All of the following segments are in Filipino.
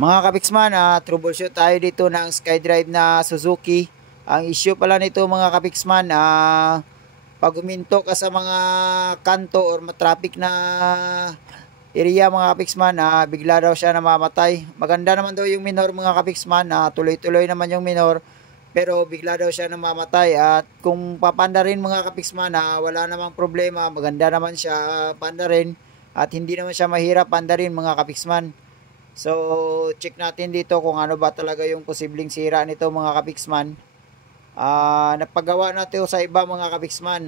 Mga kapiksman, troubleshoot tayo dito ng SkyDrive na Suzuki. Ang issue pala nito mga kapiksman, pag huminto ka sa mga kanto or traffic na area mga kapiksman, bigla daw siya namamatay. Maganda naman daw yung minor mga kapiksman, tuloy-tuloy naman yung minor. Pero bigla daw siya namamatay. At kung papanda rin mga kapiksman, wala namang problema, maganda naman siya panda rin. At hindi naman siya mahirap panda rin mga kapiksman. So, check natin dito kung ano ba talaga yung posibleng sira nito mga kapiksman. Napagawa natin sa iba mga kapiksman.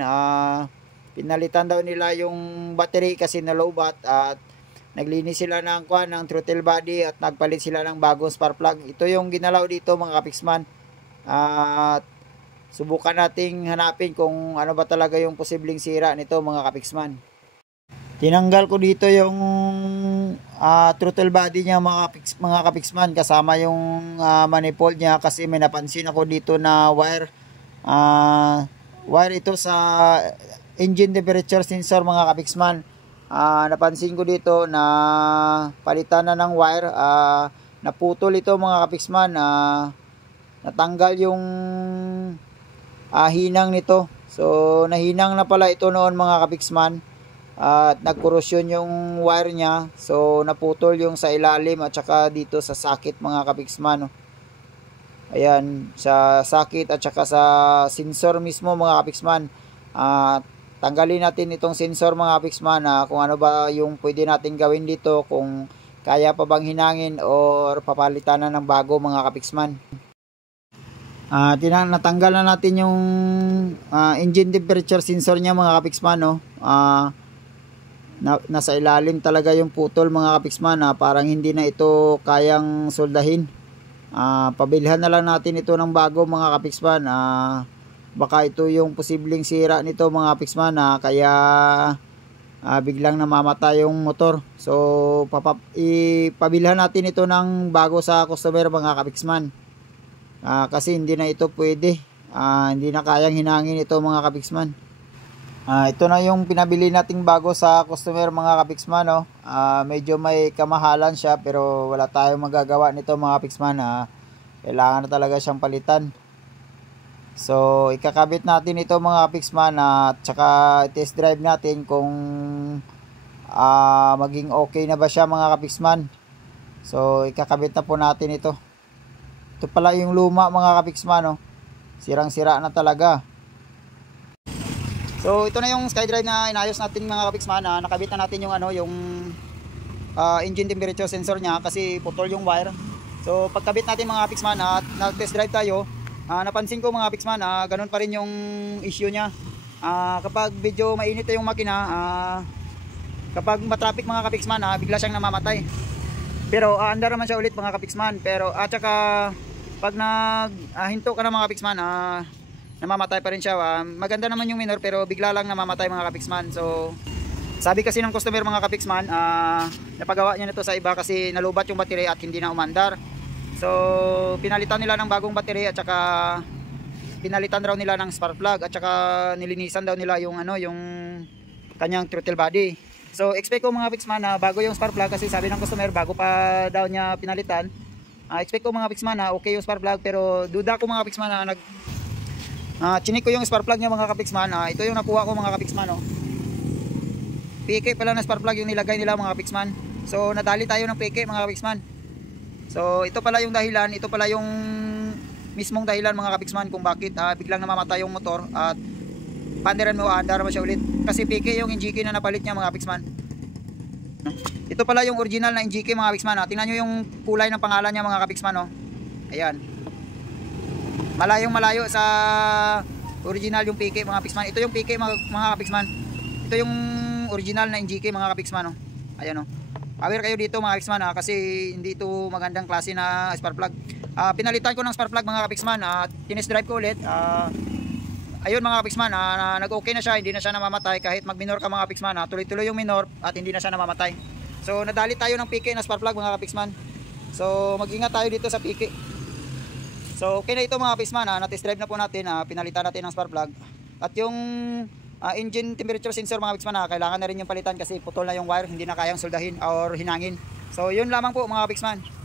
Pinalitan daw nila yung battery kasi nalobat at naglinis sila ng throttle body at nagpalit sila ng bagong spark plug. Ito yung ginalaw dito mga kapiksman. At subukan nating hanapin kung ano ba talaga yung posibleng sira nito mga kapiksman. Tinanggal ko dito yung throttle body niya mga kapiksman kasama yung manifold niya kasi may napansin ako dito na wire. Wire ito sa engine temperature sensor mga kapiksman. Napansin ko dito na palitan na ng wire. Naputol ito mga kapiksman. Natanggal yung hinang nito. So nahinang na pala ito noon mga kapiksman. At nagkorosyon yung wire niya, so naputol yung sa ilalim at saka dito sa sakit mga kapiksman. Ayan, sa sakit at saka sa sensor mismo mga kapiksman. Tanggalin natin itong sensor mga kapiksman, kung ano ba yung pwede natin gawin dito, kung kaya pa bang hinangin or papalitan na ng bago mga kapiksman. Natanggal na natin yung engine temperature sensor niya mga kapiksman, no? Nasa ilalim talaga yung putol mga kapiksman, parang hindi na ito kayang soldahin. Pabilhan na lang natin ito ng bago mga kapiksman. Baka ito yung posibleng sira nito mga kapiksman, kaya biglang namamatay yung motor. So ipabilhan natin ito ng bago sa customer mga kapiksman, kasi hindi na ito pwede, hindi na kayang hinangin ito mga kapiksman. Ito na yung pinabili nating bago sa customer mga kapiksman, no? Medyo may kamahalan siya pero wala tayong magagawa nito mga kapiksman. Kailangan na talaga siyang palitan. So ikakabit natin ito mga kapiksman at saka test drive natin kung maging okay na ba siya mga kapiksman. So ikakabit na po natin ito. Ito pala yung luma mga kapiksman, no? Sirang sira na talaga. So ito na yung SkyDrive na inayos natin mga kapiksman. Nakabit na natin yung yung engine temperature sensor niya kasi putol yung wire. So pagkabit natin mga kapiksman at nag-test drive tayo, napansin ko mga kapiksman, ganun pa rin yung issue niya. Kapag medyo mainit yung makina, kapag matraffic mga kapiksman, bigla siyang namamatay. Pero andar naman siya ulit mga kapiksman. Pero at saka pag naghinto ka na mga kapiksman, namamatay pa rin siya. Maganda naman yung minor pero bigla lang namamatay mga kapiksman. So sabi kasi ng customer mga kapiksman, napagawa niya nito sa iba kasi nalubat yung battery at hindi na umandar. So pinalitan nila ng bagong battery at saka pinalitan raw nila ng spark plug at saka nilinisan daw nila yung yung kanyang throttle body. So expect ko mga kapiksman na bago yung spark plug kasi sabi ng customer bago pa daw niya pinalitan. Expect ko mga kapiksman na okay yung spark plug pero duda ko mga kapiksman na chinik ko yung spark plug niya mga kapiksman. Ito yung nakuha ko mga kapiksman, no? PK pala na spark plug yung nilagay nila mga kapiksman. So nadali tayo ng PK mga kapiksman. So ito pala yung dahilan, ito pala yung mismong dahilan mga kapiksman kung bakit biglang namamatay yung motor at panderan mo andar mo siya ulit. Kasi PK yung NGK na napalit niya mga kapiksman. Ito pala yung original na NGK mga kapiksman. Tingnan nyo yung kulay ng pangalan niya mga kapiksman, no? Ayan. Malayong malayo sa original yung PK mga kapiksman. Ito yung PK mga kapiksman. Ito yung original na NGK mga kapiksman, no? Ayan, no? Aware kayo dito mga kapiksman, kasi hindi ito magandang klase na spark plug. Pinalitan ko ng spark plug mga kapiksman at tinest drive ko ulit. Ayun mga kapiksman, nag-okay na siya, hindi na siya namamatay kahit mag-minor ka mga kapiksman. Tuloy-tuloy yung minor at hindi na siya namamatay. So nadali tayo ng PK na spark plug mga kapiksman. So mag-ingat tayo dito sa PK. So okay na ito mga kapiksman, na-test drive na po natin, pinalitan natin ng spark plug. At yung engine temperature sensor mga kapiksman, kailangan na rin yung palitan kasi putol na yung wire, hindi na kayang soldahin or hinangin. So yun lamang po mga kapiksman.